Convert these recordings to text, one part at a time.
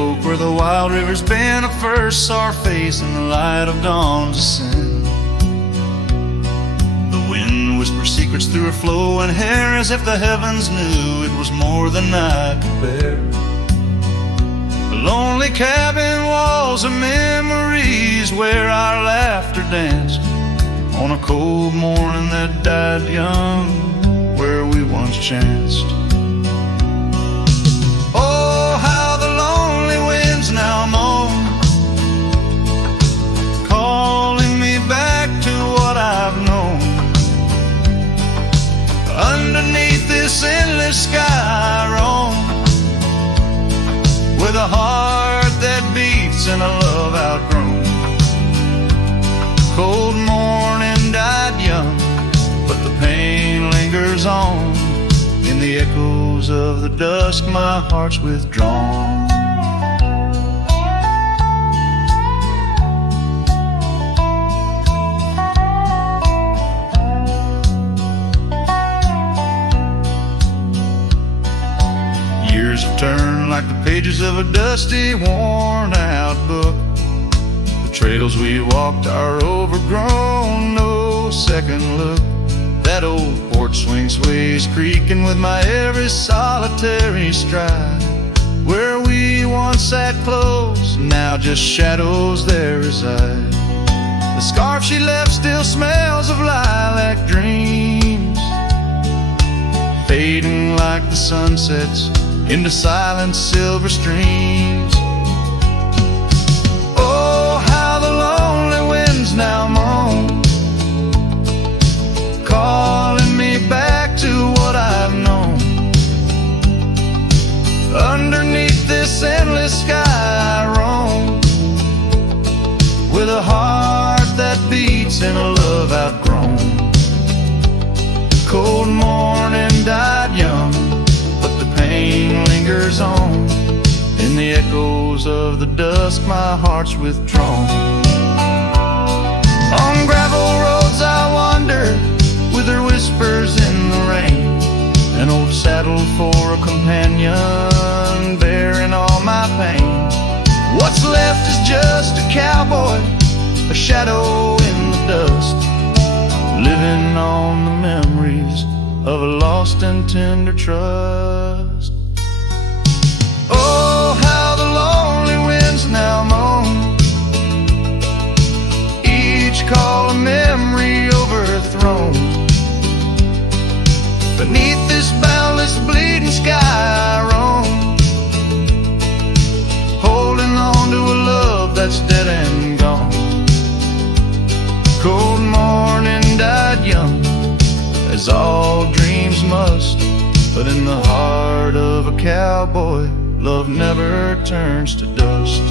oak where the wild rivers bend, I first saw her face in the light of dawn's ascent. The wind whispered secrets through her flowing hair, as if the heavens knew it was more than I could bear. The lonely cabin walls of memories where our laughter danced on a cold morning that died young, where we once chanced. Oh, how the lonely winds now moan, calling me back to what I've known. Underneath this endless sky I roam, with a heart that beats and a love outgrown. Cold morning died young, but the pain lingers on. In the echoes of the dusk my heart's withdrawn. Years have turned like the pages of a dusty, worn-out book. The trails we walked are overgrown, no second look. That old porch swing sways creaking with my every solitary stride. Where we once sat close, now just shadows there reside. The scarf she left still smells of lilac dreams, fading like the sunsets into silent silver streams. Oh, how the lonely winds now moan, calling me back to what I've known. Underneath this endless sky I roam, with a heart that beats and a love outgrown. Cold morning died young, but the pain lingers on. In the echoes of the dusk my heart's withdrawn. On gravel roads I wander, with her whispers in the rain. An old saddle for a companion, bearing all my pain. What's left is just a cowboy, a shadow in the dust, living on the memories of a lost and tender trust. Oh, how the lonely winds now moan, each call a memory overthrown. Beneath this boundless bleeding sky I roam, holding on to a love that's dead and gone. Cold morning died young, as all dreams must, but in the heart of a cowboy, love never turns to dust.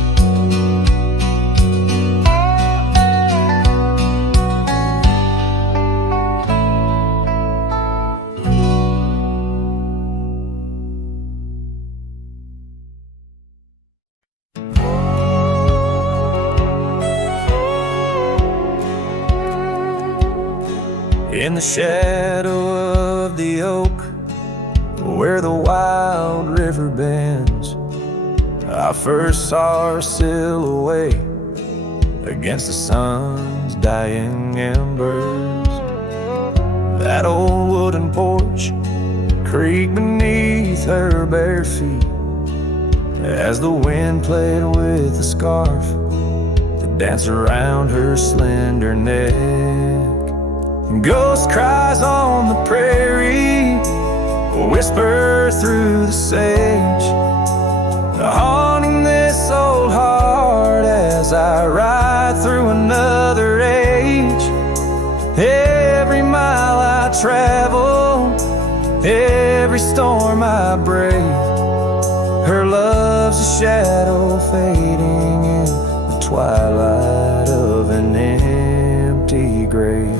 In the shadow of the oak, where the wild river bends, I first saw her silhouette against the sun's dying embers. That old wooden porch creaked beneath her bare feet as the wind played with the scarf that danced around her slender neck. Ghost cries on the prairie whisper through the sage, haunting this old heart as I ride through another age. Every mile I travel, every storm I brave, her love's a shadow fading in the twilight of an empty grave.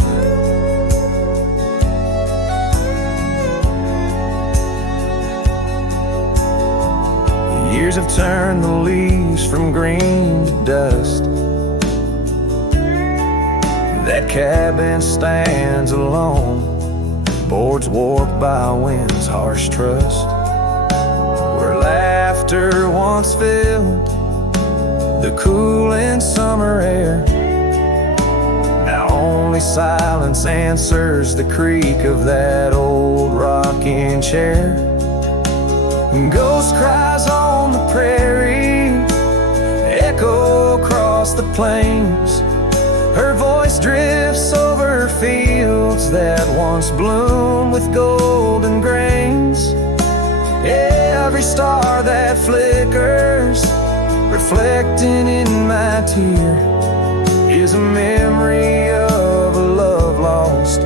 Years have turned the leaves from green to dust. That cabin stands alone, boards warped by wind's harsh trust, where laughter laughter once filled the cooling summer air. Now only silence answers the creak of that old rocking chair. Ghost cries on the prairie echo across the plains. Her voice drifts over fields that once bloomed with golden grains. Every star that flickers, reflecting in my tear, is a memory of a love lost,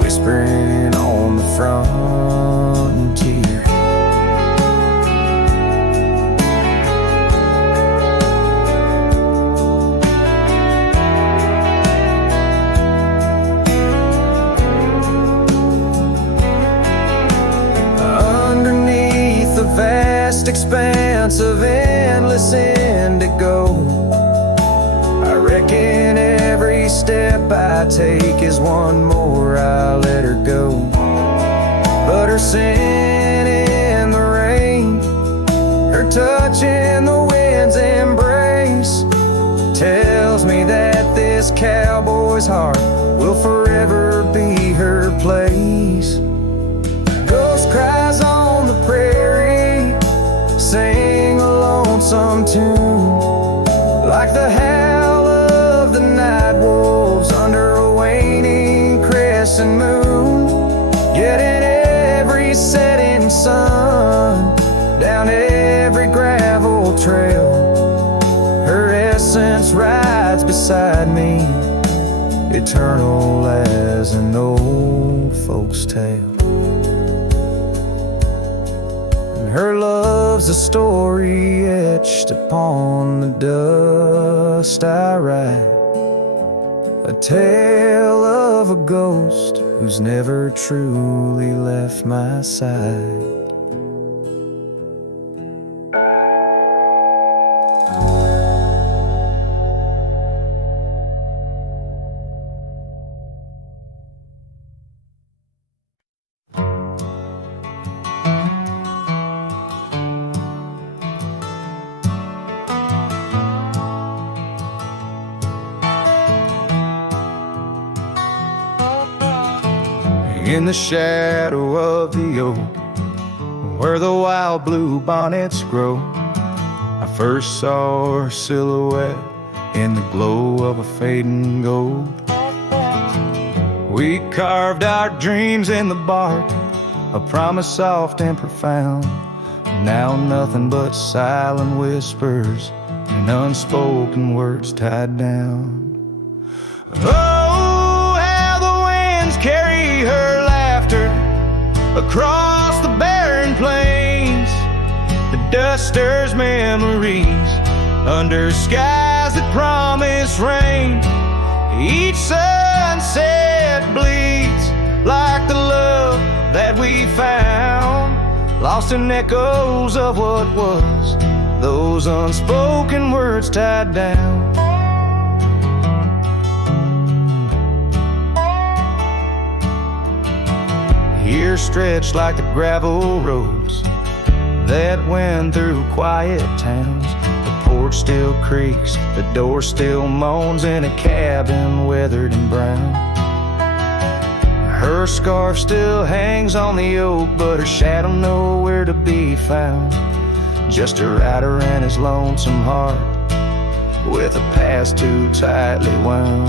whispering on the frontier. Vast expanse of endless indigo, I reckon every step I take is one more I let her go. But her scent in the rain, her touch in the wind's embrace, tells me that this cowboy's heart will forever be her place. Ghost cries on the prairie, sing a lonesome tune, like the howl of the night wolves under a waning crescent moon. Yet in every setting sun, down every gravel trail, her essence rides beside me, eternal as an old folk's tale. Her love's a story etched upon the dust I write, a tale of a ghost who's never truly left my side. In the shadow of the oak, where the wild blue bonnets grow, I first saw her silhouette in the glow of a fading gold. We carved our dreams in the bark, a promise soft and profound. Now nothing but silent whispers and unspoken words tied down. Oh, how the winds carry her laughter across the barren plains. The dust stirs memories under skies that promise rain. Each sunset bleeds like the love that we found, lost in echoes of what was, those unspoken words tied down. Here stretched like the gravel roads that went through quiet towns. The porch still creaks, the door still moans in a cabin weathered and brown. Her scarf still hangs on the oak, but her shadow nowhere to be found. Just a rider and his lonesome heart, with a past too tightly wound.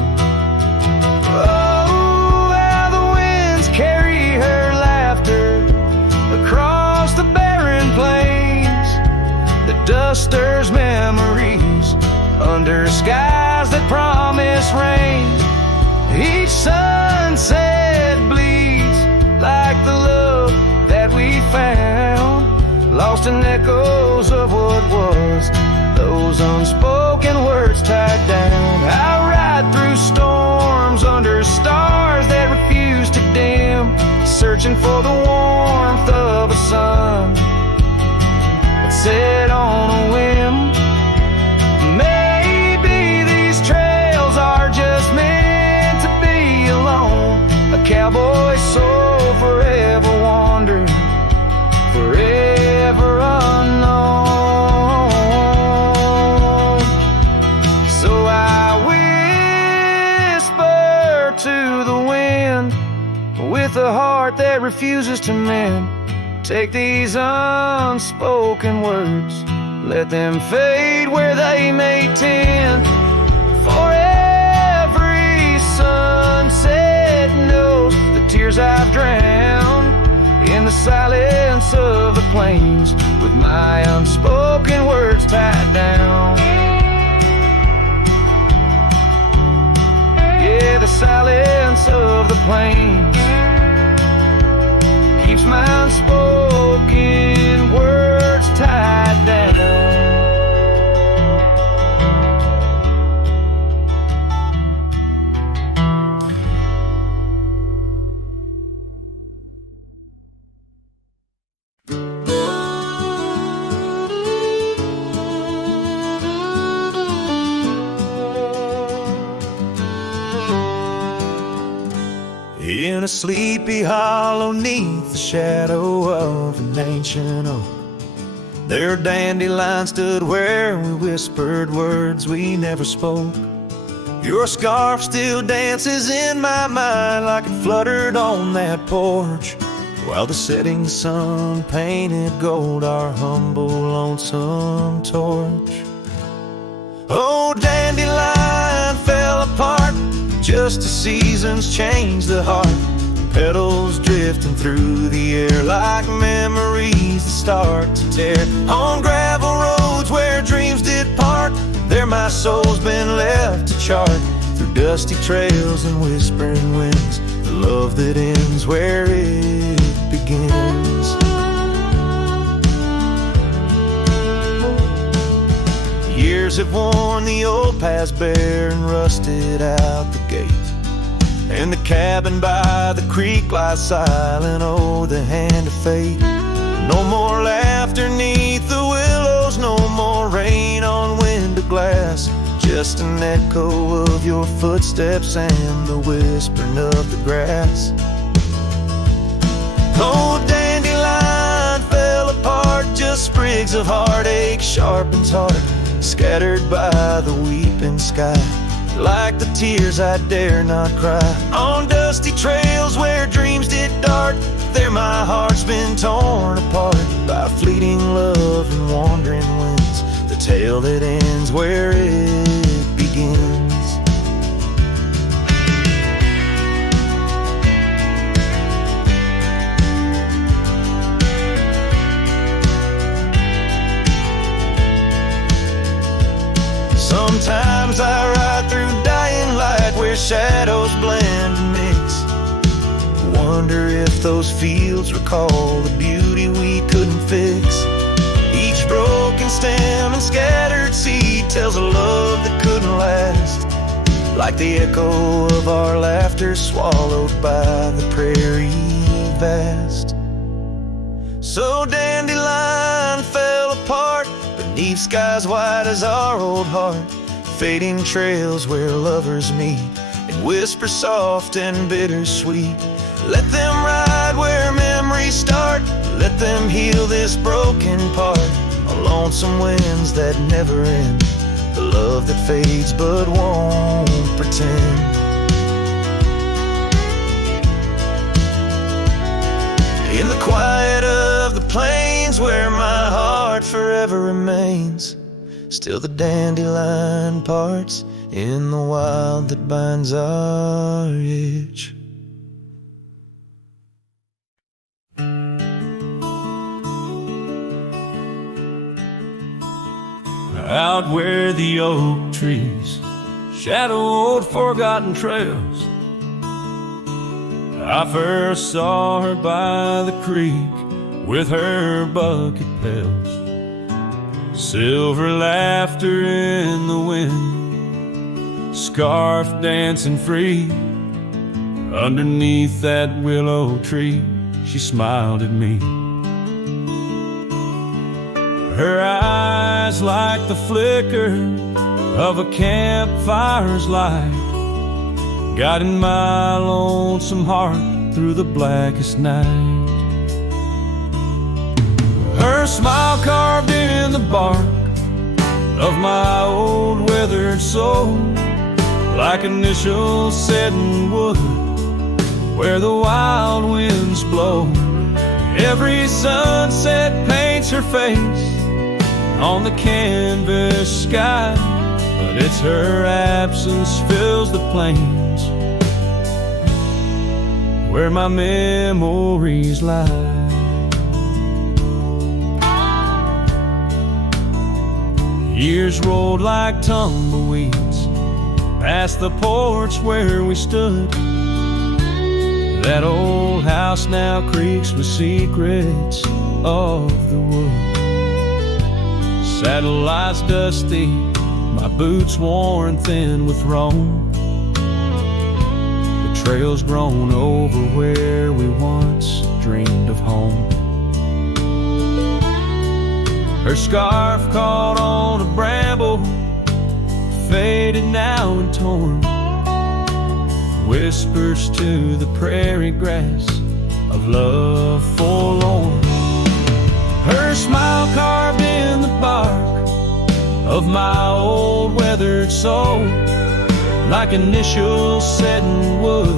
Oh, how the winds carry her laughter across the barren plains. The dust stirs memories under skies that promise rain. Each sunset bleeds like the love that we found, lost in echoes of what was, those unspoken words tied down. I ride through storms under stars that refuse to dim, searching for the warmth of a sun that set on a whim. Maybe these trails are just meant to be alone. A cowboy's soul forever wandered, forever unknown. that refuses to mend. Take these unspoken words, let them fade where they may tend. For every sunset knows the tears I've drowned in the silence of the plains, with my unspoken words tied down. Yeah, the silence of the plains keeps my unspoken words tied down. In a sleepy hollow neath the shadow of an ancient oak, there dandelion stood where we whispered words we never spoke. Your scarf still dances in my mind like it fluttered on that porch, while the setting sun painted gold our humble lonesome torch. Oh, dandelion fell apart just as seasons change the heart, petals drifting through the air like memories that start to tear. On gravel roads where dreams did part, there my soul's been left to chart. Through dusty trails and whispering winds, the love that ends where it begins. Years have worn the old paths bare and rusted out the gate, and the cabin by the creek lies silent, oh, the hand of fate. No more laughter neath the willows, no more rain on window glass, just an echo of your footsteps and the whispering of the grass. Oh, dandelion fell apart, just sprigs of heartache sharpened heart, scattered by the weeping sky, like the tears I dare not cry. On dusty trails where dreams did dart, there my heart's been torn apart by fleeting love and wandering winds, the tale that ends where it begins. Sometimes I ride through dying light where shadows blend and mix, wonder if those fields recall the beauty we couldn't fix. Each broken stem and scattered seed tells a love that couldn't last, like the echo of our laughter swallowed by the prairie vast. So dandelion fell apart beneath skies white as our old heart, fading trails where lovers meet and whisper soft and bittersweet. Let them ride where memories start, let them heal this broken part, on lonesome winds that never end, the love that fades but won't pretend. In the quiet of the plains where my heart forever remains, still the dandelion parts in the wild that binds our itch. Out where the oak trees shadow old forgotten trails, I first saw her by the creek with her bucket pails. Silver laughter in the wind, scarf dancing free. Underneath that willow tree, she smiled at me. Her eyes like the flicker of a campfire's light, guiding my lonesome heart through the blackest night. Her smile carved in the bark of my old weathered soul, like initials set in wood where the wild winds blow. Every sunset paints her face on the canvas sky, but it's her absence fills the plains where my memories lie. Years rolled like tumbleweeds past the porch where we stood. That old house now creaks with secrets of the wood. Satellites dusty, my boots worn thin with Rome. The trail's grown over where we once dreamed of home. Her scarf caught on a bramble, faded now and torn, whispers to the prairie grass of love forlorn. Her smile carved in the bark of my old weathered soul, like initials set in wood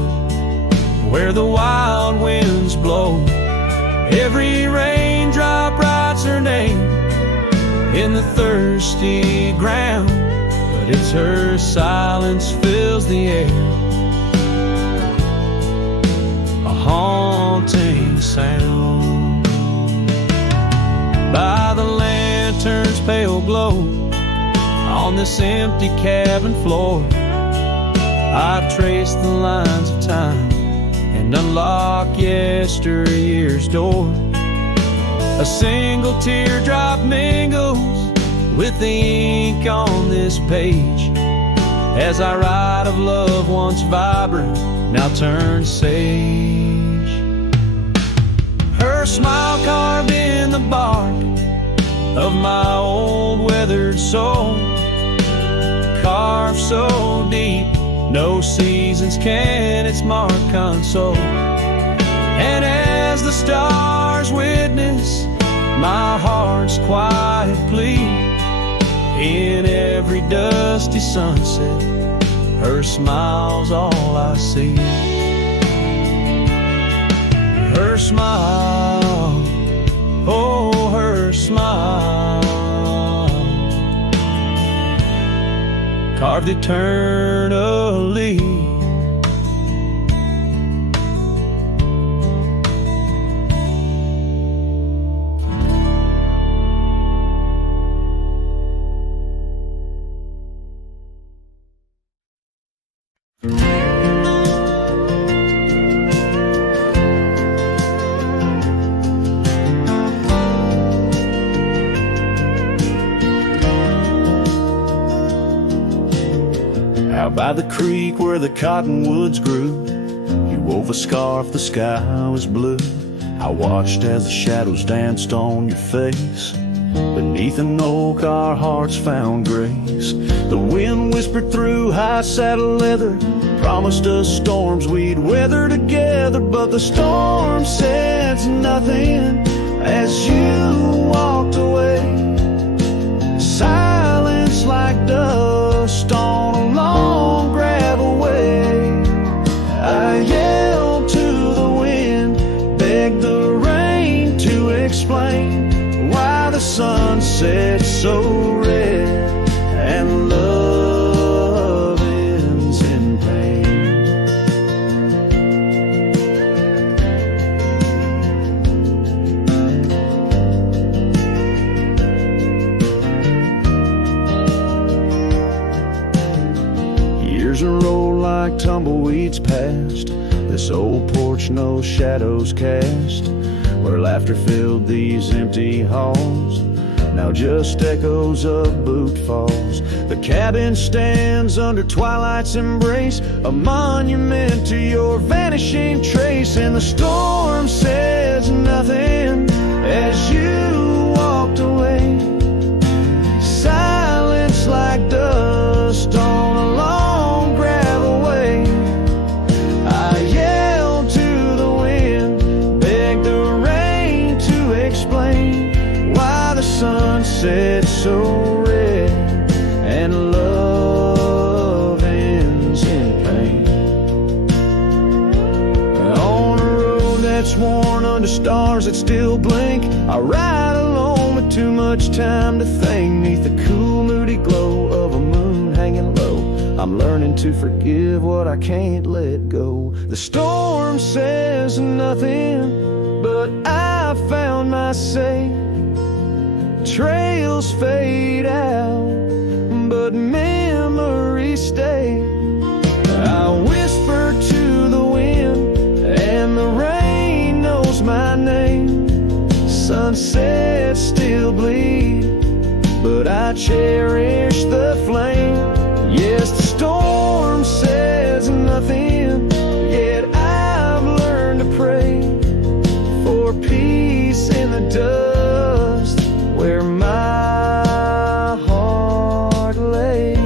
where the wild winds blow. Every raindrop writes her name in the thirsty ground, but it's her silence fills the air, a haunting sound. By the lantern's pale glow on this empty cabin floor, I trace the lines of time and unlock yesteryear's door. A single teardrop mingles with the ink on this page as I write of love once vibrant, now turned sage. Her smile carved in the bark of my old weathered soul, carved so deep no seasons can its mark console. And as the stars witness my heart's quiet plea, in every dusty sunset her smile's all I see. Her smile, oh her smile, carved eternally. Out by the creek where the cottonwoods grew, you wove a scarf, the sky was blue. I watched as the shadows danced on your face. Beneath an oak our hearts found grace. The wind whispered through high saddle leather, promised us storms we'd weather together. But the storm said nothing as you walked away. Silence like dust on a long gravel way. I yelled to the wind, begged the rain to explain why the sun set so red and love ends in pain. Years roll like tumbleweeds past this old porch, no shadows cast, where laughter filled these empty halls, now just echoes of boot falls. The cabin stands under twilight's embrace, a monument to your vanishing trace. And the storm says nothing as you walked away. Silence like dust on a long gravel way. I yelled to the wind, begged the rain to explain why the sun set so red and love ends in pain. to stars that still blink. I ride alone with too much time to think. Neath the cool, moody glow of a moon hanging low, I'm learning to forgive what I can't let go. The storm says nothing, but I found my say. Trails fade out, but memories stay. I whisper to the wind, and the rain knows my name. Sunsets still bleed, but I cherish the flame. Yes, the storm says nothing, yet I've learned to pray for peace in the dust where my heart lays.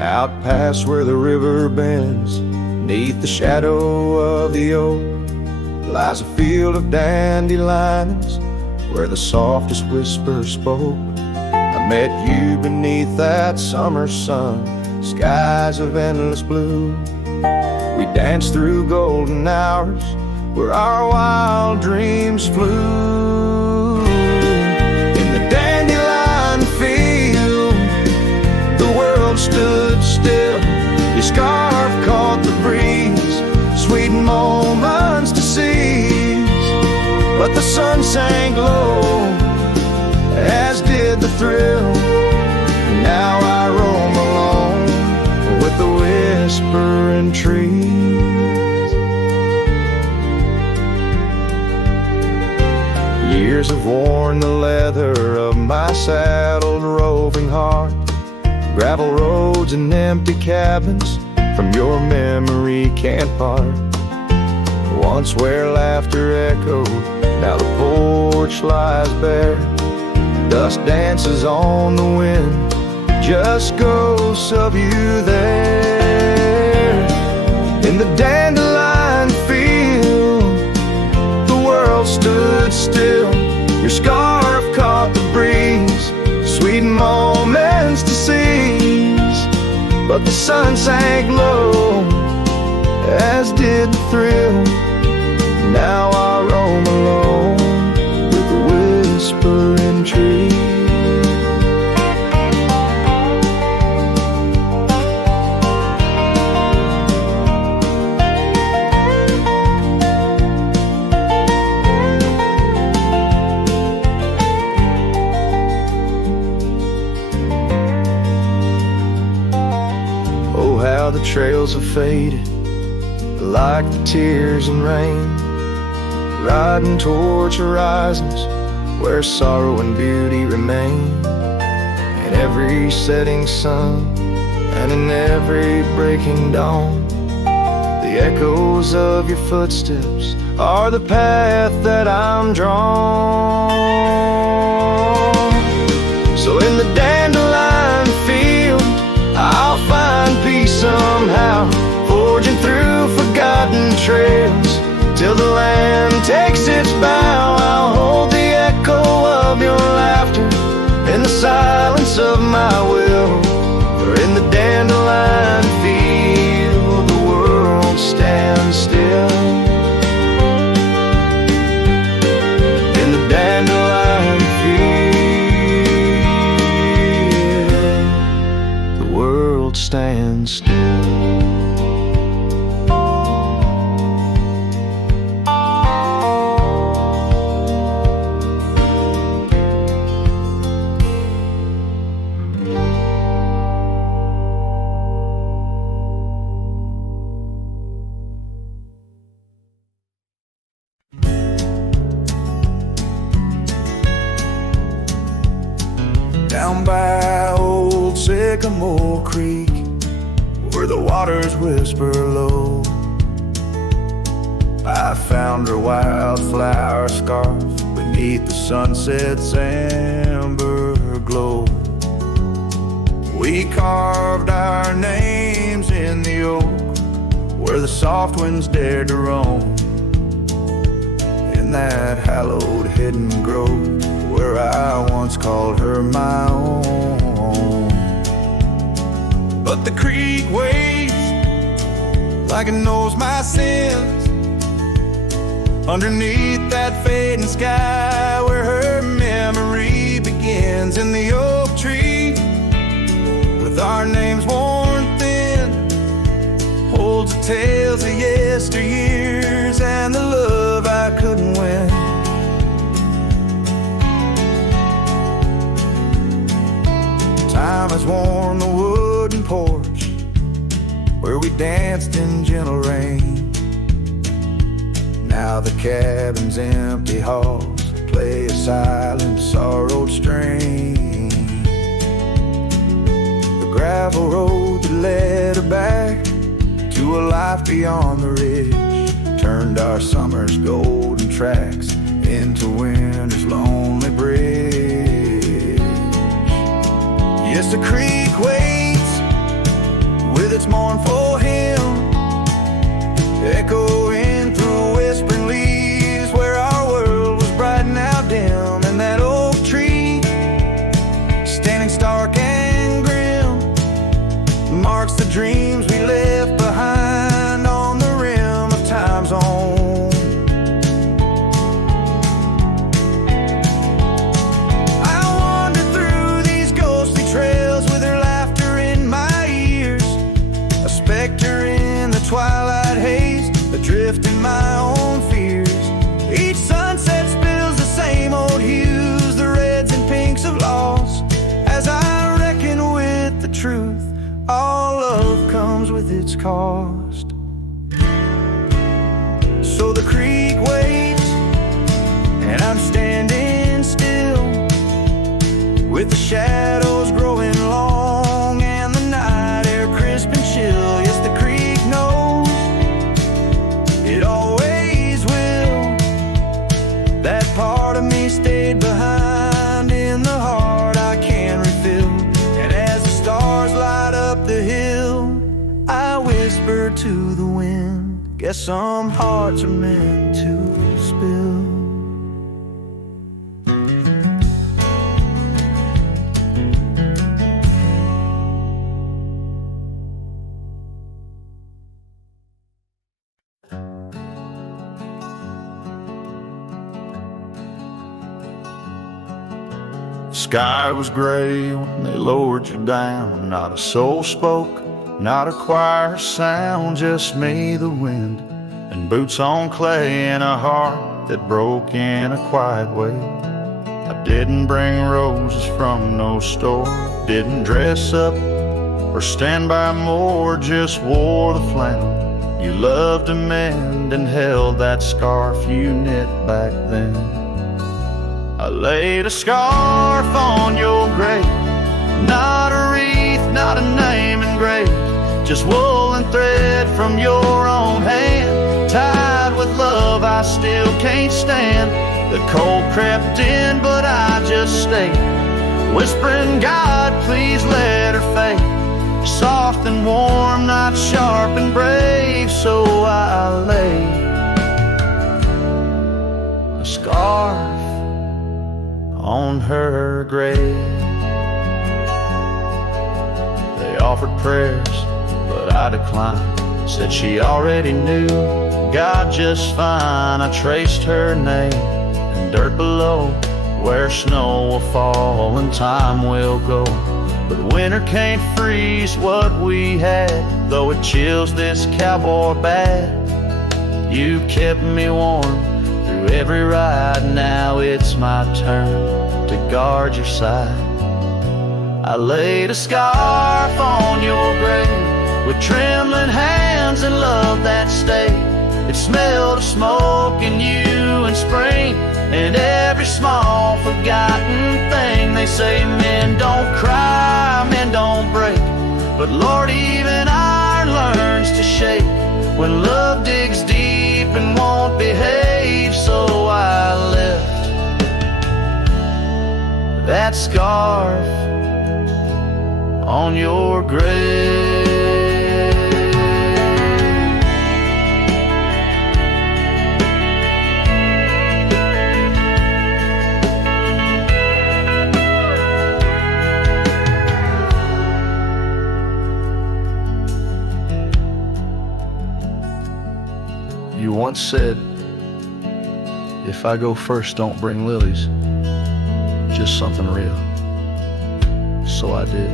Out past where the river bends, neath the shadow of the oak, lies a field of dandelions where the softest whisper spoke. I met you beneath that summer sun, skies of endless blue. We danced through golden hours where our wild dreams flew. In the dandelion field, the world stood still. Your scarf caught the breeze, sweet moments to seize. But the sun sank low, as did the thrill. Now I roam alone with the whispering trees. Years have worn the leather of my saddled roving heart. Gravel roads and empty cabins from your memory can't part. Once where laughter echoed, now the porch lies bare. Dust dances on the wind, just ghosts of you there. In the dandelion field, the world stood still. Your scarf caught the breeze, sweet moments to seize. But the sun sank low, as did the thrill. Now I roam alone with the whispering trees. Oh, how the trails have faded, like the tears and rain, riding towards horizons where sorrow and beauty remain. In every setting sun and in every breaking dawn, the echoes of your footsteps are the path that I'm drawn. So in the dandelion field, I'll find peace somehow, forging through forgotten trails till the land takes its bow. I'll hold the echo of your laughter in the silence of my will. For in the dandelion field, the world stands still. In the dandelion field, the world stands still. Down by old Sycamore Creek, where the waters whisper low, I found her wildflower scarf beneath the sunset's amber glow. We carved our names in the oak where the soft winds dared to roam. In that hallowed hidden grove where I once called her my own. But the creek waves like it knows my sins underneath that fading sky where her memory begins. In the oak tree with our names worn thin holds the tales of yesteryears and the love I couldn't win. Time has worn the wooden porch where we danced in gentle rain. Now the cabin's empty halls play a silent, sorrowed strain. The gravel road that led her back to a life beyond the ridge turned our summer's golden tracks into winter's lonely bridge. Yes, the creek waits with its mournful hymn echoing through whispering leaves where our world was bright and now dim. And that oak tree standing stark and grim marks the dreams we left behind on the rim of time's own. I wander through these ghostly trails with her laughter in my ears, a specter in the twilight haze, adrift in my own fears. Each sunset spills the same old hues, the reds and pinks of loss, as I reckon with the truth. All love comes with its cost. So the creek waits, and I'm standing still with the shadows growing long and the night air crisp and chill. Yes, the creek knows, it always will. That part of me stayed behind in the heart I can refill. And as the stars light up the hill, I whisper to the wind, guess some hearts are meant to spill. Sky was gray when they lowered you down. Not a soul spoke, not a choir sound, just me, the wind, and boots on clay, and a heart that broke in a quiet way. I didn't bring roses from no store, didn't dress up or stand by more, just wore the flannel you loved to mend and held that scarf you knit back then. I laid a scarf on your grave, not a wreath, not a name engraved, just wool and thread from your own hand, tied with love I still can't stand. The cold crept in, but I just stayed, whispering, God, please let her fade, soft and warm, not sharp and brave. So I laid a scarf on her grave. They offered prayers, but I declined, said she already knew God just fine. I traced her name in dirt below where snow will fall and time will go, but winter can't freeze what we had, though it chills this cowboy bad. You kept me warm through every ride, now it's my turn to guard your side. I laid a scarf on your grave with trembling hands and love that stayed. It smelled of smoke and you and spring and every small forgotten thing. They say men don't cry, men don't break, but Lord, even iron learns to shake when love digs deep and won't behave, so I left that scarf on your grave. You once said, if I go first, don't bring lilies, just something real. So I did.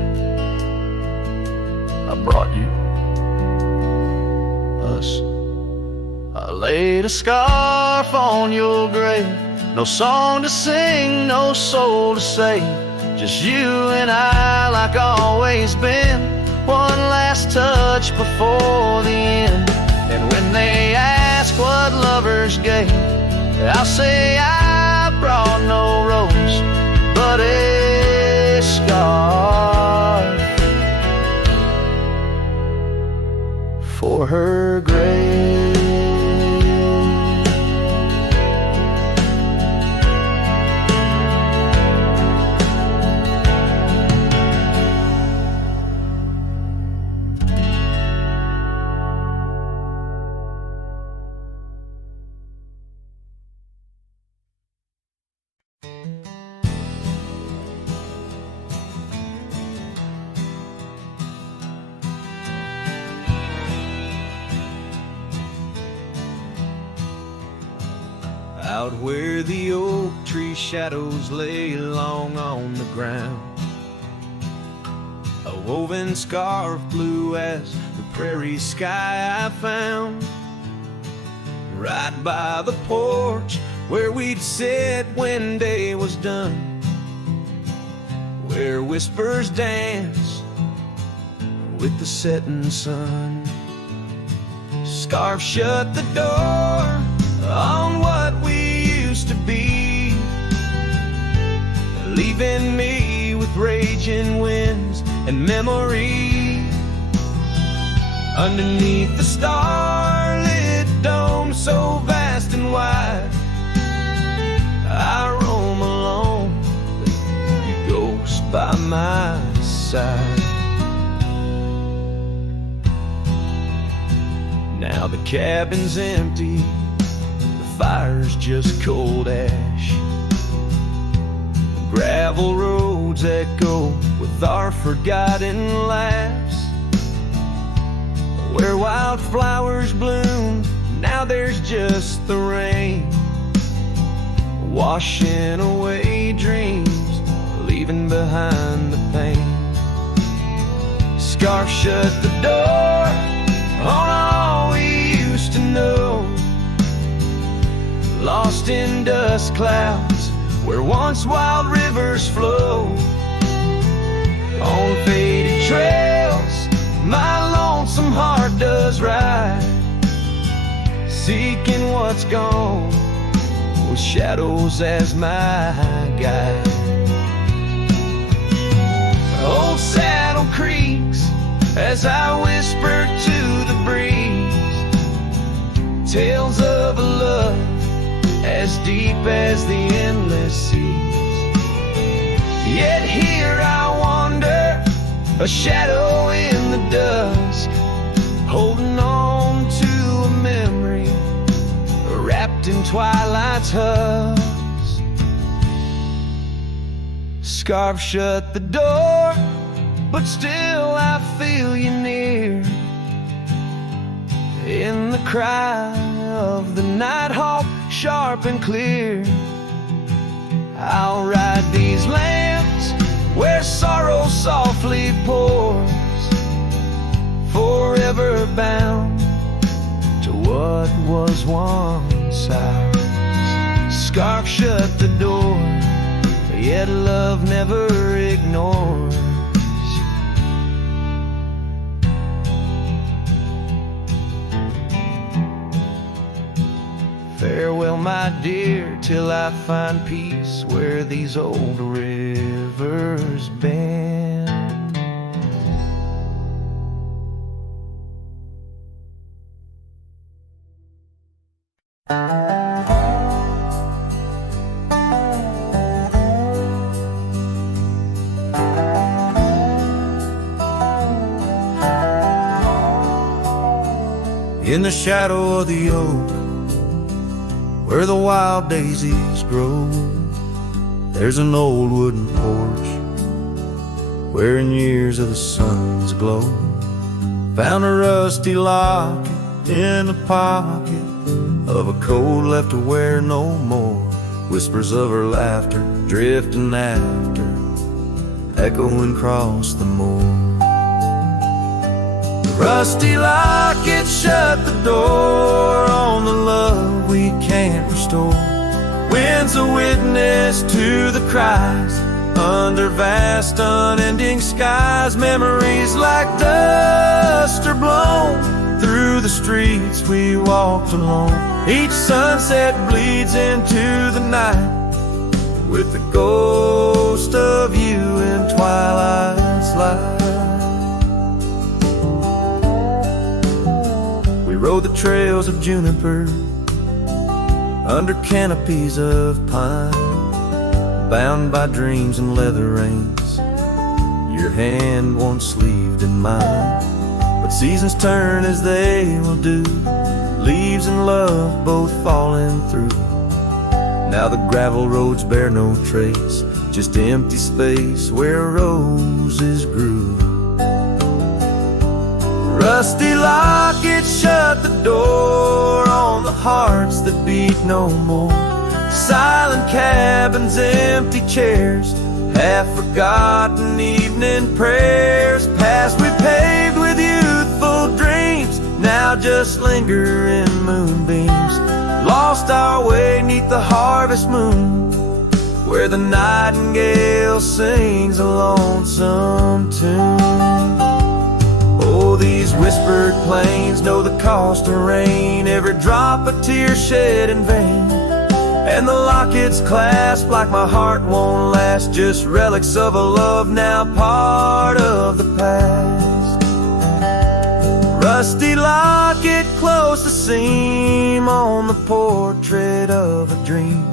I brought you us. I laid a scarf on your grave. No song to sing, no soul to save. Just you and I, like always been. One last touch before the end. And when they ask what lovers gave, I'll say I brought no rose, but a scarf for her grave. Out where the oak tree shadows lay long on the ground, a woven scarf blue as the prairie sky I found. Right by the porch where we'd sit when day was done, where whispers dance with the setting sun. Scarf shut the door on what we used to be, leaving me with raging winds and memory. Underneath the starlit dome so vast and wide, I roam alone, you ghost by my side. Now the cabin's empty, fire's just cold ash. Gravel roads echo with our forgotten laughs. Where wildflowers bloom, now there's just the rain, washing away dreams, leaving behind the pain. Scarf shut the door on all we used to know, lost in dust clouds where once wild rivers flow. On faded trails my lonesome heart does ride, seeking what's gone with shadows as my guide. Old saddle creaks as I whisper to the breeze, tales of a love as deep as the endless seas. Yet here I wander, a shadow in the dusk, holding on to a memory wrapped in twilight's husk. Scarf shut the door, but still I feel you near, in the cry of the nighthawk, sharp and clear. I'll ride these lands where sorrow softly pours, forever bound to what was once ours. Scarf shut the door, yet love never ignores. Farewell, my dear, till I find peace where these old rivers bend. In the shadow of the oak, where the wild daisies grow, there's an old wooden porch where in years of the sun's glow found a rusty locket in the pocket of a coat left to wear no more. Whispers of her laughter drifting after, echoing across the moor. The rusty locket shut the door on the love we can't restore. Wind's a witness to the cries under vast unending skies. Memories like dust are blown through the streets we walked alone. Each sunset bleeds into the night with the ghost of you in twilight's light. We rode the trails of juniper under canopies of pine, bound by dreams and leather reins, your hand once sleeved in mine. But seasons turn as they will do, leaves and love both falling through. Now the gravel roads bear no trace, just empty space where roses grew. Rusty locket shut the door on the hearts that beat no more. Silent cabins, empty chairs, half-forgotten evening prayers. Past we paved with youthful dreams, now just linger in moonbeams. Lost our way neath the harvest moon, where the nightingale sings a lonesome tune. Oh, these whispered plains know the cost of rain, every drop a tear shed in vain. And the locket's clasp like my heart won't last, just relics of a love now part of the past. Rusty locket close the seam on the portrait of a dream.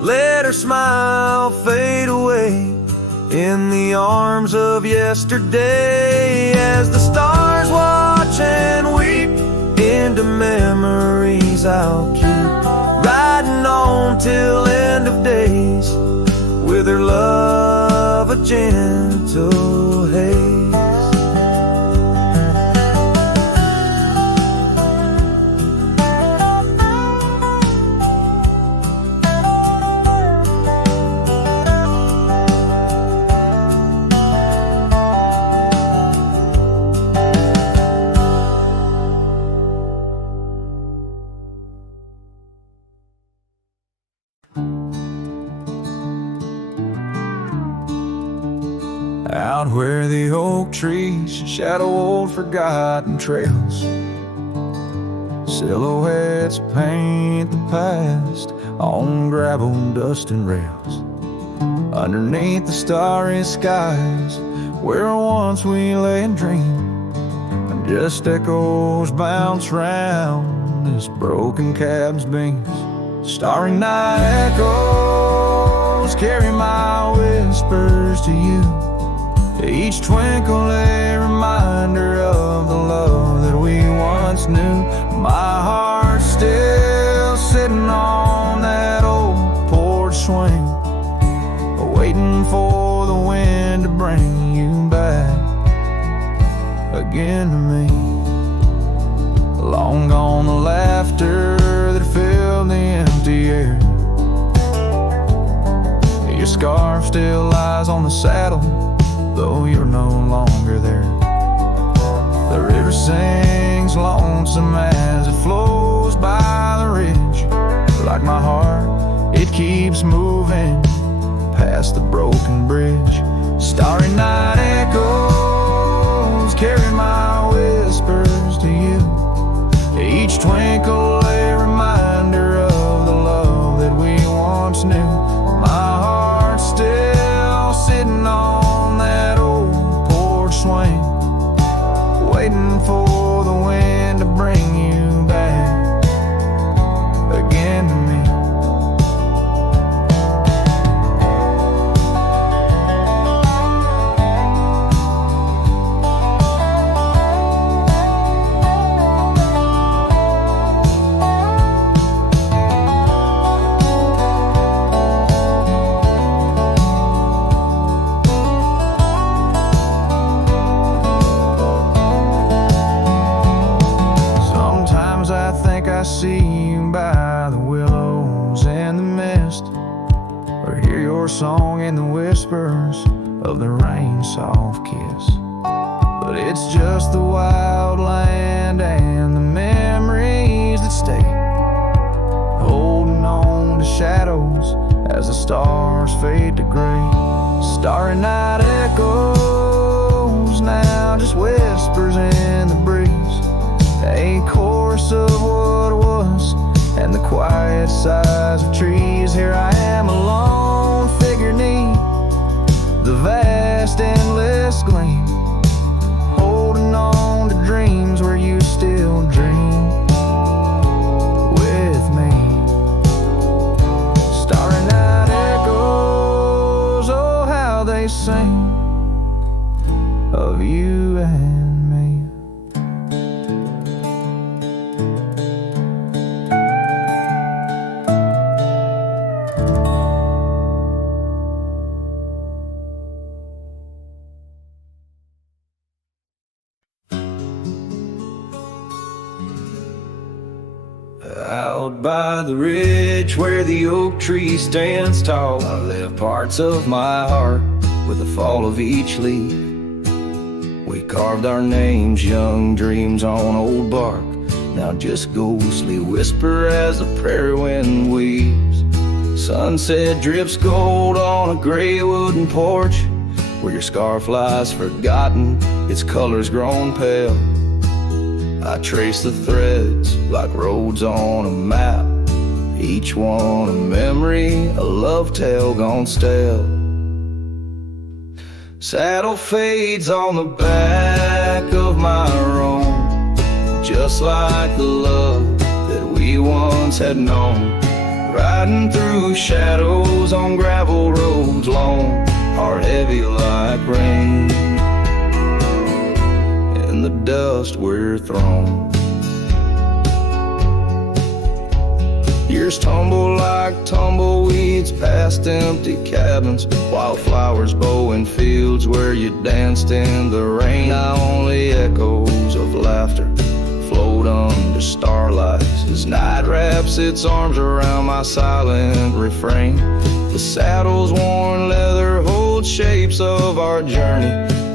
Let her smile fade away in the arms of yesterday, as the stars watch and weep into memories I'll keep. Riding on till end of days, with her love a gentle haze. Out where the oak trees shadow old forgotten trails, silhouettes paint the past on gravel, dust and rails. Underneath the starry skies, where once we lay and dreamed, and just echoes bounce round this broken cab's beams. Starry night echoes carry my whispers to you, each twinkle a reminder of the love that we once knew. My heart's still sitting on that old porch swing, waiting for the wind to bring you back again to me. Long gone the laughter that filled the empty air. Your scarf still lies on the saddle, though you're no longer there. The river sings lonesome as it flows by the ridge. Like my heart, it keeps moving past the broken bridge. Starry night echoes carry my whispers to you, each twinkle a reminder of the love that we once knew. My heart's still sitting on that old porch swing, waiting for the wind to bring you back again to me. whispers of the rain's soft kiss. But it's just the wild land and the memories that stay, holding on to shadows as the stars fade to gray. Starry night echoes now, just whispers in the breeze, a chorus of what was and the quiet sighs of trees. Here I am, a lone figure 'neath the vast endless gleam, holding on to dreams where you still dream with me. Starry night echoes, oh how they sing of you and me. Out by the ridge where the oak tree stands tall, I left parts of my heart with the fall of each leaf. We carved our names, young dreams on old bark, now just ghostly whisper as the prairie wind weaves. Sunset drips gold on a gray wooden porch, where your scarf lies forgotten, its colors grown pale. I trace the threads like roads on a map, each one a memory, a love tale gone stale. Saddle fades on the back of my roan, just like the love that we once had known. Riding through shadows on gravel roads long, heart heavy like rain. In the dust we're thrown. Years tumble like tumbleweeds past empty cabins, wildflowers bow in fields where you danced in the rain. Now only echoes of laughter float under starlight as night wraps its arms around my silent refrain. The saddle's worn leather holds shapes of our journey,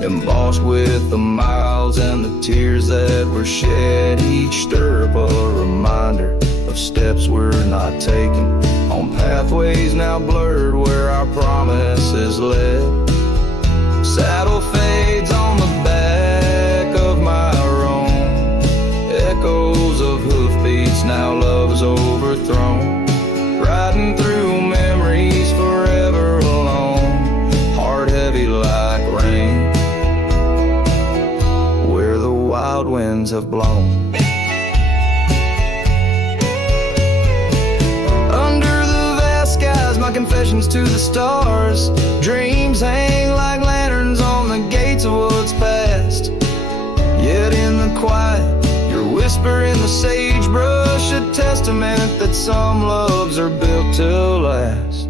embossed with the miles and the tears that were shed. Each stirrup a reminder of steps we're not taking, on pathways now blurred where our promises led. Saddle fades on the back of my roan, echoes of hoofbeats, now love's overthrown. Riding through memories forever alone, heart heavy like rain, where the wild winds have blown. My confessions to the stars, dreams hang like lanterns on the gates of what's past. Yet in the quiet, your whisper in the sagebrush, a testament that some loves are built to last.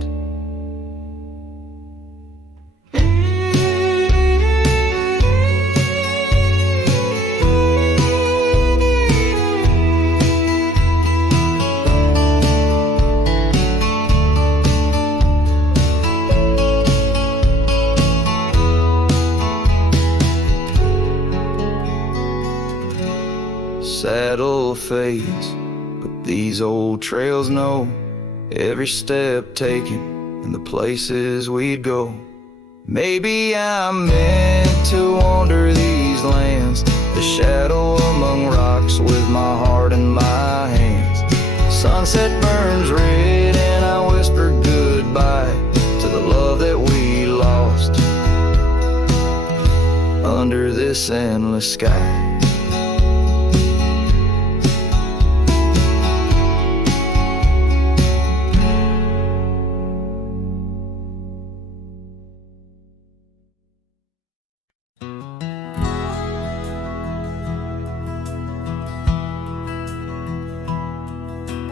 Saddle fades, but these old trails know every step taken and the places we'd go. Maybe I'm meant to wander these lands, the shadow among rocks with my heart in my hands. Sunset burns red and I whisper goodbye to the love that we lost under this endless sky.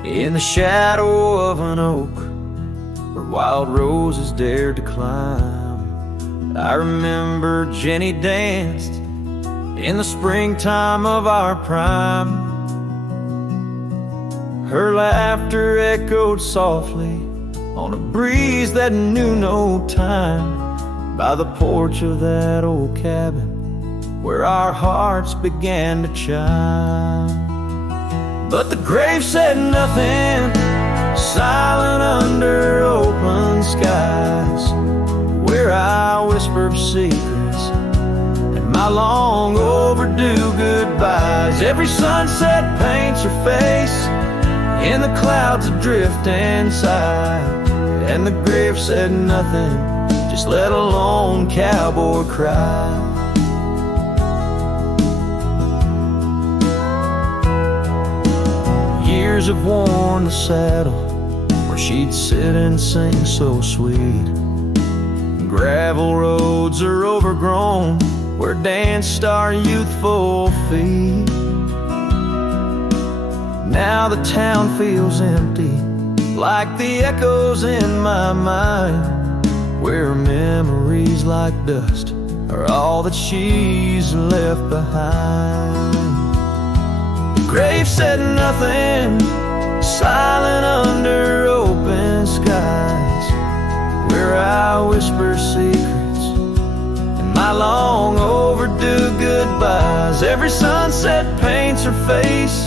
In the shadow of an oak where wild roses dared to climb, I remember Jenny danced in the springtime of our prime. Her laughter echoed softly on a breeze that knew no time, by the porch of that old cabin where our hearts began to chime. But the grave said nothing, silent under open skies, where I whispered secrets and my long overdue goodbyes. Every sunset paints her face in the clouds adrift inside, and the grave said nothing, just let a lone cowboy cry. Years have worn the saddle where she'd sit and sing so sweet. Gravel roads are overgrown where danced our youthful feet. Now the town feels empty, like the echoes in my mind, where memories like dust are all that she's left behind. The grave said nothing, silent under open skies, where I whisper secrets and my long overdue goodbyes. Every sunset paints her face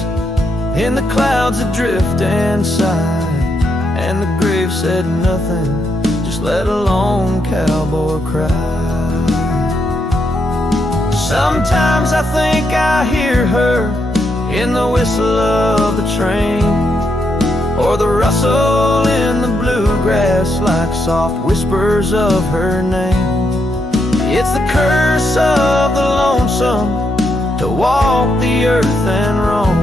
in the clouds adrift inside, and the grave said nothing, just let a lone cowboy cry. Sometimes I think I hear her in the whistle of the train, or the rustle in the bluegrass like soft whispers of her name. It's the curse of the lonesome to walk the earth and roam,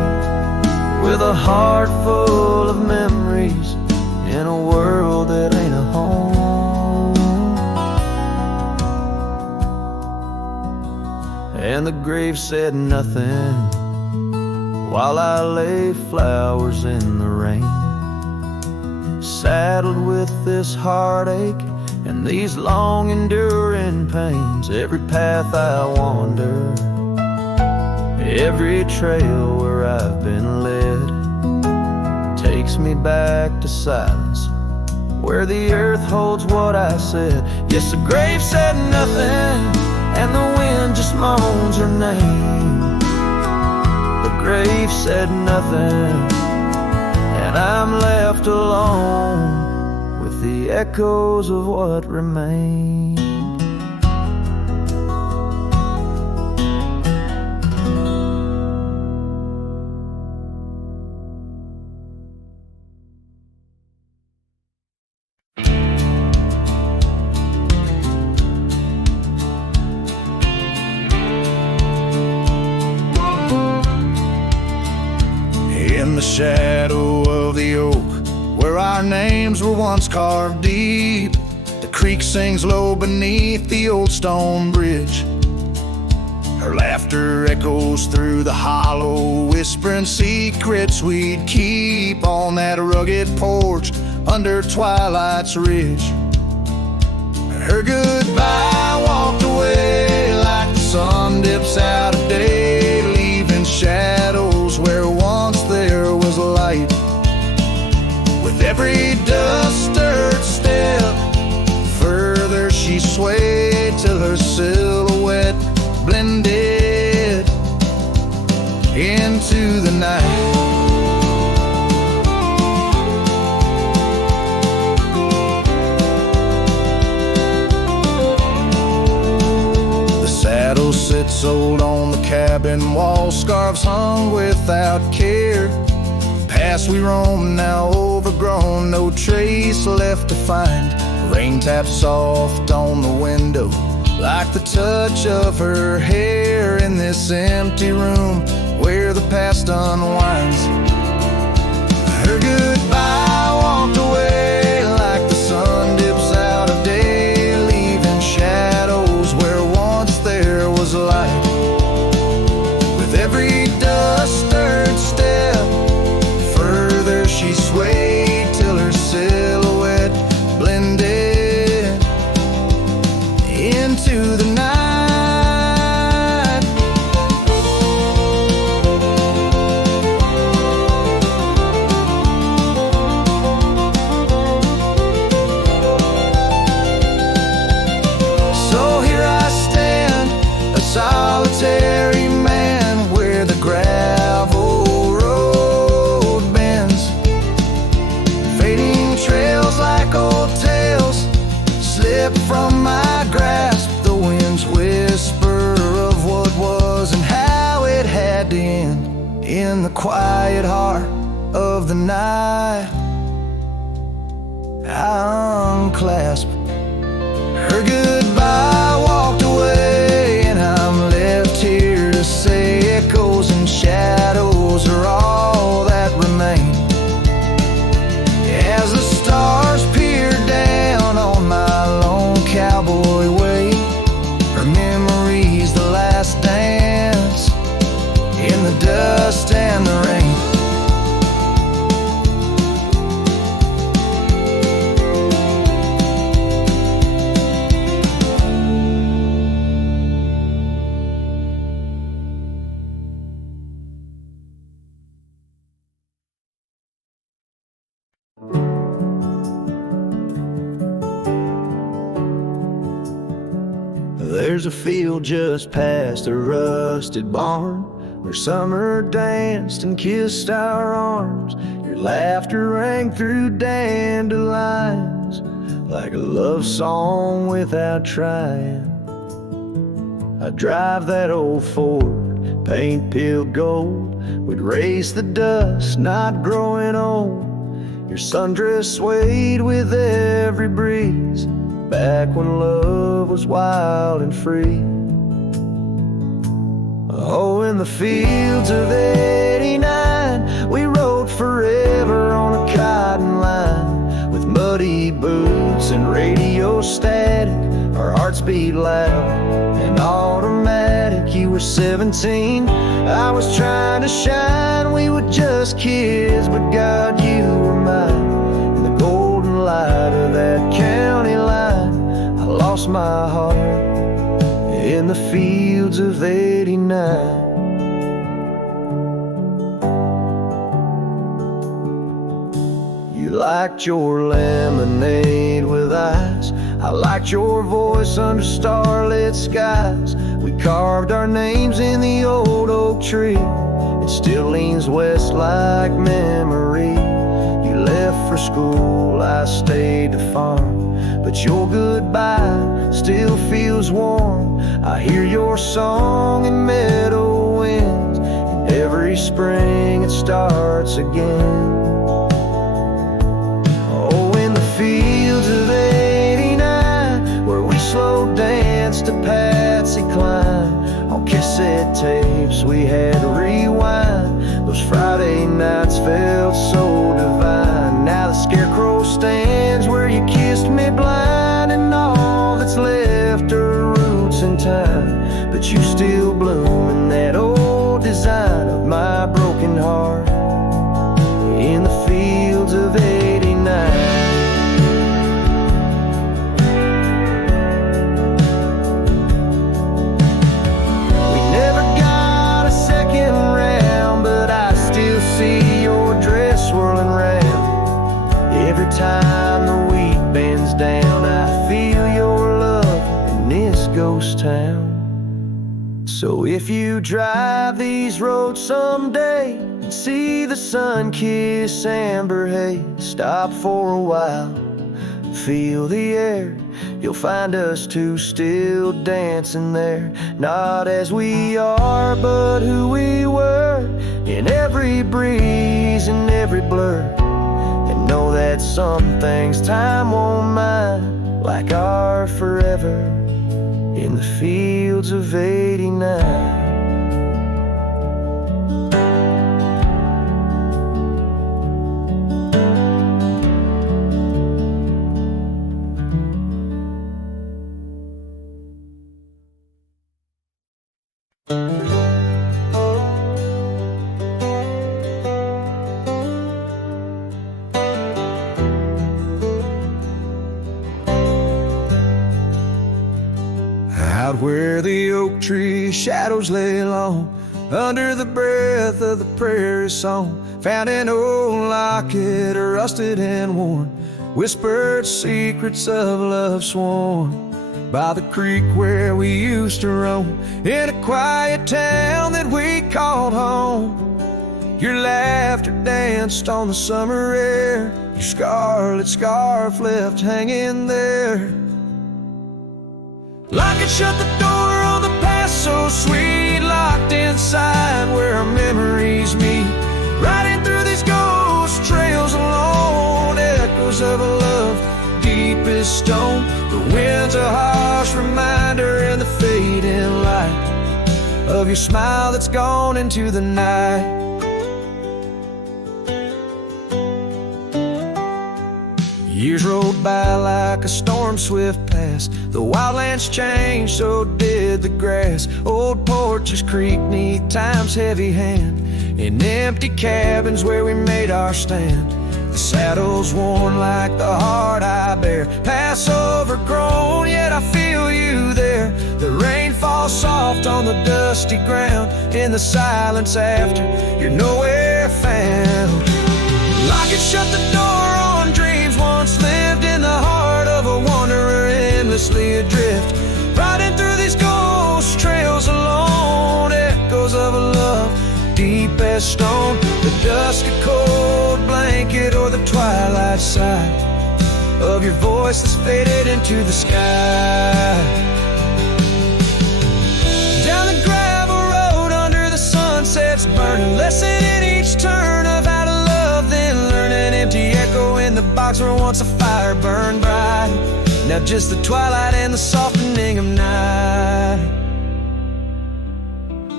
with a heart full of memories in a world that ain't a home. And the grave said nothing while I lay flowers in the rain, saddled with this heartache and these long enduring pains. Every path I wander, every trail where I've been led, takes me back to silence, where the earth holds what I said. Yes, the grave said nothing, and the wind just moans her name. The grave said nothing, and I'm left alone with the echoes of what remained. In the shadow of the oak, where our names were once carved deep, the creek sings low beneath the old stone bridge. Her laughter echoes through the hollow, whispering secrets we'd keep on that rugged porch under twilight's ridge. Her goodbye walked away like the sun dips out of day, leaving shadows where once there was light. With every dust-stirred step, further she swayed till her silhouette blended into the night. The saddle sits old on the cabin wall, scarves hung without care. Past we roam, now overgrown, no trace left to find. Rain taps soft on the window, like the touch of her hair in this empty room where the past unwinds. Her goodbye walked away like the sun dips out of day, leaving shadows where once there was light. With every dust-stirred step, further she swayed till her silhouette blended into the night. my grasp, the wind's whisper of what was and how it had to end. In the quiet heart of the night, I unclasped her goodbye, walked away, and I'm left here to say echoes and shadows are all that remain. As the stars peer down on my lone cowboy way, her memory's the last dance in the dust and the rain. There's a field just past a rusted barn where summer danced and kissed our arms. Your laughter rang through dandelions like a love song without trying. I'd drive that old Ford, paint peeled gold. We'd race the dust, not growing old. Your sundress swayed with every breeze, back when love was wild and free. Oh, in the fields of '89, we rode forever on a cotton line. With muddy boots and radio static, our hearts beat loud and automatic. You were 17, I was trying to shine. We were just kids, but God, you were mine. In the golden light of that county line, I lost my heart in the fields of '89. You liked your lemonade with ice, I liked your voice under starlit skies. We carved our names in the old oak tree, it still leans west like memory. You left for school, I stayed to farm, but your goodbye still feels warm. I hear your song in meadow winds, and every spring it starts again. Oh, in the fields of '89, where we slow danced to Patsy Cline. On cassette tapes we had to rewind, those Friday nights felt so divine. Now the scarecrow stands where you kissed me blind, and all that's left are roots in time. But you still bloom in that old design of my broken heart in the fields of '89. Swirling round every time the wheat bends down. I feel your love in this ghost town. So if you drive these roads someday and see the sun-kissed amber haze, stop for a while, feel the air. You'll find us two still dancing there, not as we are, but who we were, in every breeze and every blur. And know that some things time won't mind, like our forever in the fields of '89. Out where the oak tree shadows lay long, under the breath of the prairie song, found an old locket, rusted and worn, whispered secrets of love sworn. By the creek where we used to roam, in a quiet town that we called home, your laughter danced on the summer air, your scarlet scarf left hanging there. Lock and shut the door on the past so sweet, locked inside where our memories meet. Riding through these ghost trails alone, echoes of a love deep as stone. The wind's a harsh reminder in the fading light of your smile that's gone into the night. Years rolled by like a storm swift past. The wildlands changed, so did the grass. Old porches creak neath time's heavy hand. In empty cabins where we made our stand. The saddle's worn like the heart I bear. Past overgrown, yet I feel you there. The rain falls soft on the dusty ground. In the silence after, you're nowhere found. Lock and shut the door on dreams once lived in the heart of a wanderer endlessly adrift. Riding through these ghost trails alone, echoes of a love deep as stone. The dusk a cold blanket or the twilight side of your voice that's faded into the sky. Down the gravel road under the sunset's burning, lesson in each turn of how to love, then learn. An empty echo in the box where once a fire burned bright. Now just the twilight and the softening of night.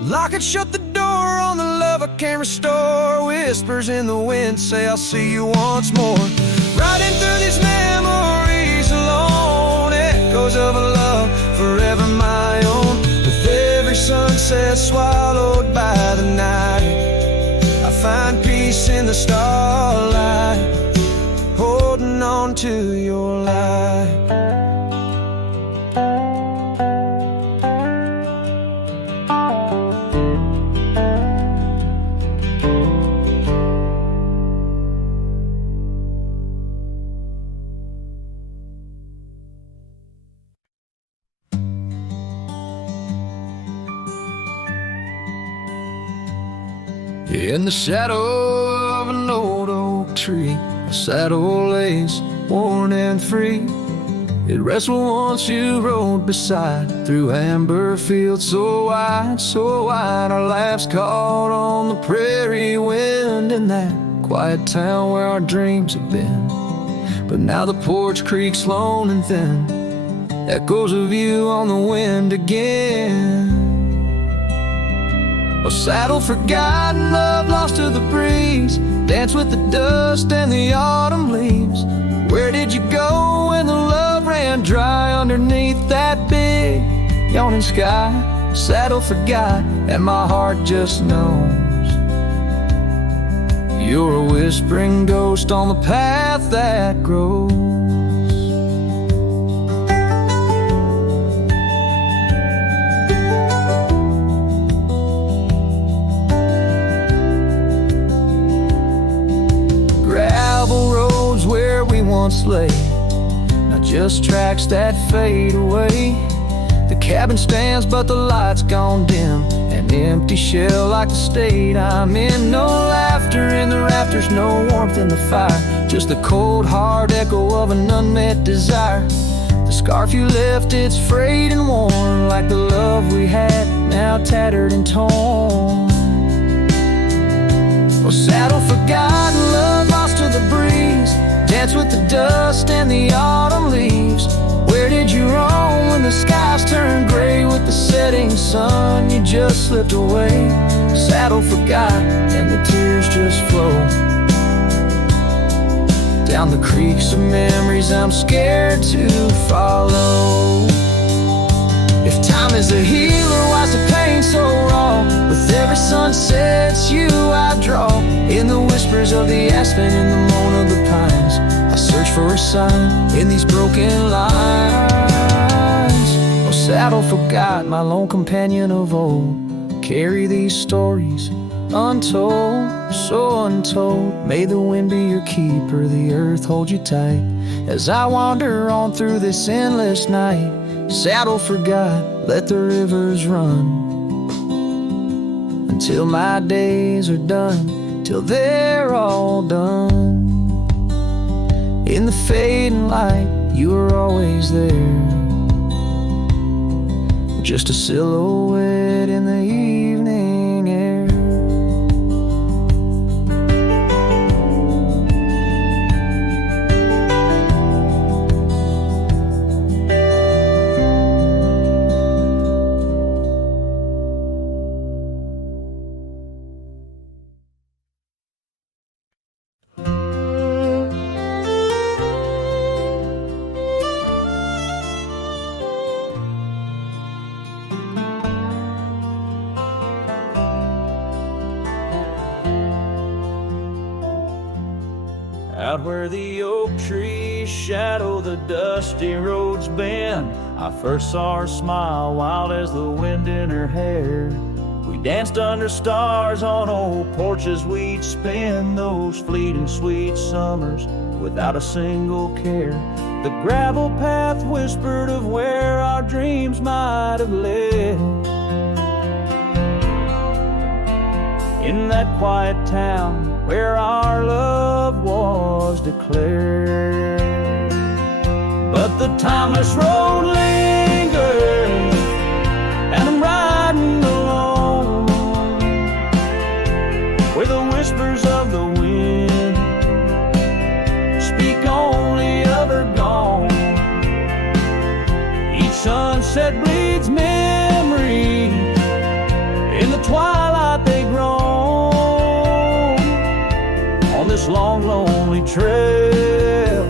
Lock and shut the door on the love I can't restore. Whispers in the wind say I'll see you once more. Riding through these memories alone, echoes of a love forever my own. With every sunset swallowed by the night, I find peace in the starlight, holding on to your light. In the shadow of an old oak tree, a saddle lays worn and free. It rests where once you rode beside, through amber fields so wide. Our laughs caught on the prairie wind in that quiet town where our dreams have been. But now the porch creaks lone and thin, echoes of you on the wind again. A saddle forgotten, love lost to the breeze, dance with the dust and the autumn leaves. Where did you go when the love ran dry underneath that big yawning sky? Saddle forgot, and my heart just knows you're a whispering ghost on the path that grows. Where we once lay, not just tracks that fade away. The cabin stands but the light's gone dim, an empty shell like the state I'm in. No laughter in the rafters, no warmth in the fire, just the cold hard echo of an unmet desire. The scarf you left, it's frayed and worn, like the love we had, now tattered and torn. Oh, saddle forgotten, love lost to the breeze, dance with the dust and the autumn leaves. Where did you roam when the skies turned gray with the setting sun? You just slipped away. Saddle forgot, and the tears just flow down the creeks of memories I'm scared to follow. If time is a healer, why's the pain so raw? With every sunset, it's you I draw. In the whispers of the aspen, in the moan of the pines, I search for a sign in these broken lines. Oh, saddle forgot, my lone companion of old, carry these stories untold, so untold. May the wind be your keeper, the earth hold you tight, as I wander on through this endless night. Saddle forgot, let the rivers run until my days are done, till they're all done. In the fading light, you were always there. just a silhouette in the evening air. Out where the oak trees shadow the dusty roads bend, I first saw her smile wild as the wind in her hair. We danced under stars on old porches, we'd spend those fleeting sweet summers without a single care. The gravel path whispered of where our dreams might have led. In that quiet town where our love was declared. But the timeless road lingers, and I'm riding alone, where the whispers of the wind speak only of her gone. Each sunset bleeds memory, in the twilight they groan, on this long lonely trail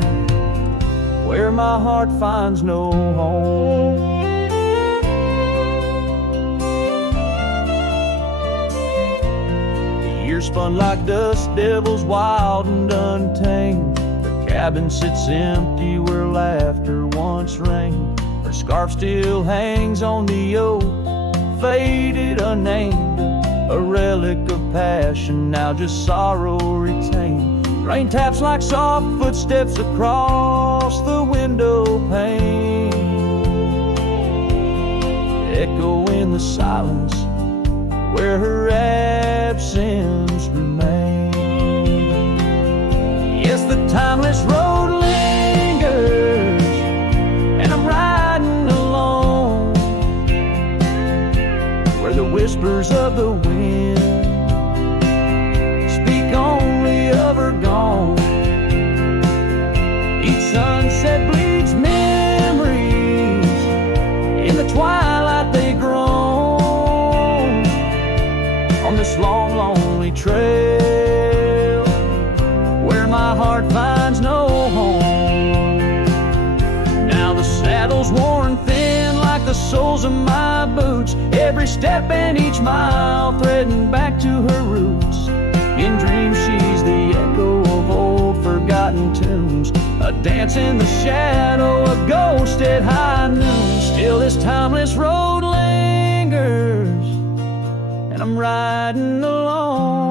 where my heart finds no home. The years spun like dust devils, wild and untamed. The cabin sits empty where laughter once reigned. Her scarf still hangs on the oak, faded, unnamed, a relic of passion, now just sorrow retained. Rain taps like soft footsteps across the window pane, echo in the silence where her absence remains. Yes, the timeless road lingers, and I'm riding alone, where the whispers of the wind speak only of her gone. Each sunset bleeds memories, in the twilight they groan, on this long lonely trail where my heart finds no home. Now the saddle's worn thin like the soles of my boots, every step and each mile threading back to her roots. In dreams she's the echo of old forgotten tunes, a dance in the shadow, a ghost at high noon. Still this timeless road lingers, and I'm riding alone,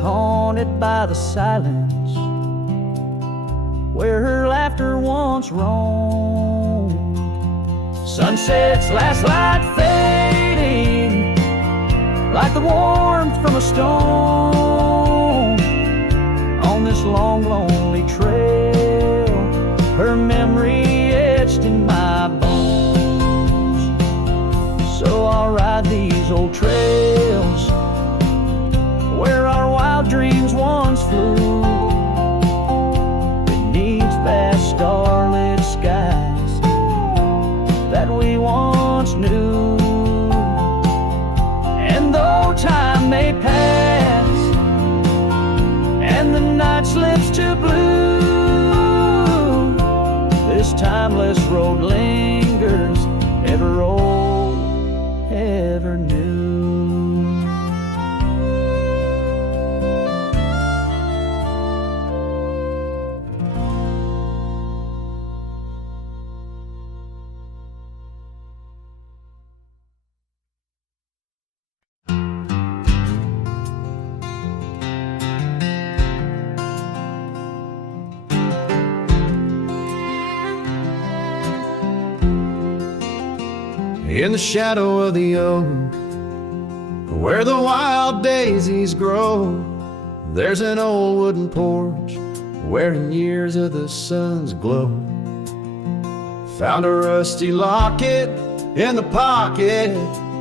haunted by the silence where her laughter once roamed. Sunset's last light fading like the warmth from a stone, on this long lonely trail, her memory etched in my bones. So I'll ride these old trails where our wild dreams once flew, beneath vast starlit skies that we once knew. And though time may pass and the night slips to blue, this timeless road lingers, ever old, ever new. In the shadow of the oak, where the wild daisies grow, there's an old wooden porch wearing years of the sun's glow. Found a rusty locket in the pocket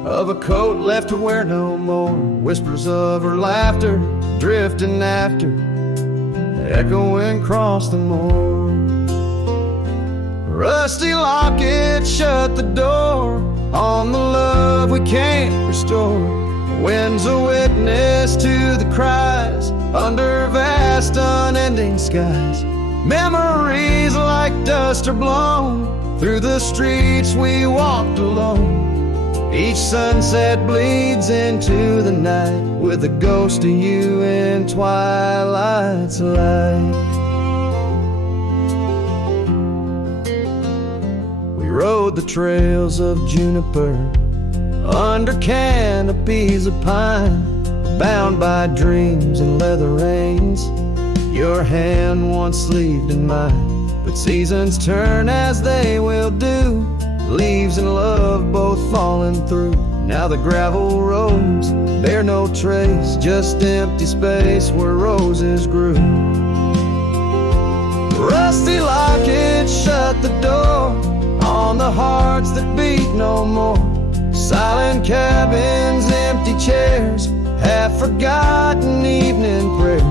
of a coat left to wear no more. Whispers of her laughter drifting after, echoing across the moor. Rusty locket shut the door on the love we can't restore. Wind's a witness to the cries under vast unending skies. Memories like dust are blown through the streets we walked alone. Each sunset bleeds into the night with a ghost of you in twilight's light. We rode the trails of juniper under canopies of pine, bound by dreams and leather reins. Your hand once sleeved in mine, but seasons turn as they will do. Leaves and love both falling through. Now the gravel roads bear no trace, just empty space where roses grew. Rusty locket shut the door on the hearts that beat no more. Silent cabins, empty chairs, half-forgotten evening prayers.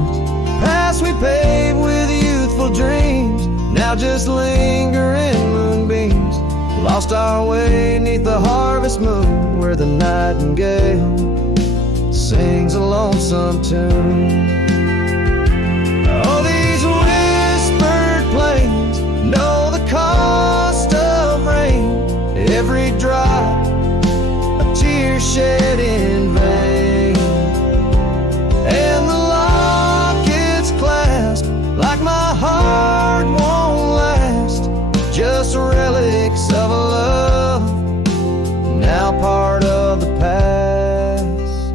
Paths we paved with youthful dreams now just linger in moonbeams. Lost our way neath the harvest moon where the nightingale sings a lonesome tune. Oh, these whispered plains know the cost of rain. Every drop a tear shed in vain, and the locket's clasp like my heart won't last. Just relics of a love now part of the past.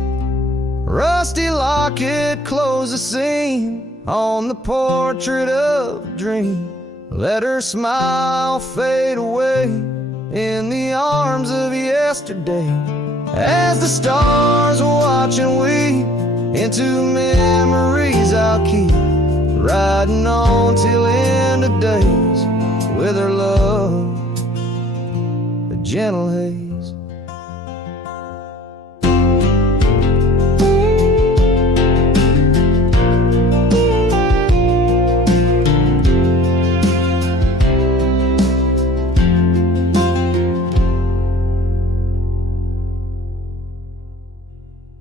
Rusty locket close the scene on the portrait of a dream. Let her smile fade away in the arms of yesterday, as the stars watch and weep into memories I'll keep, riding on till end of days with her love, a gentle haze.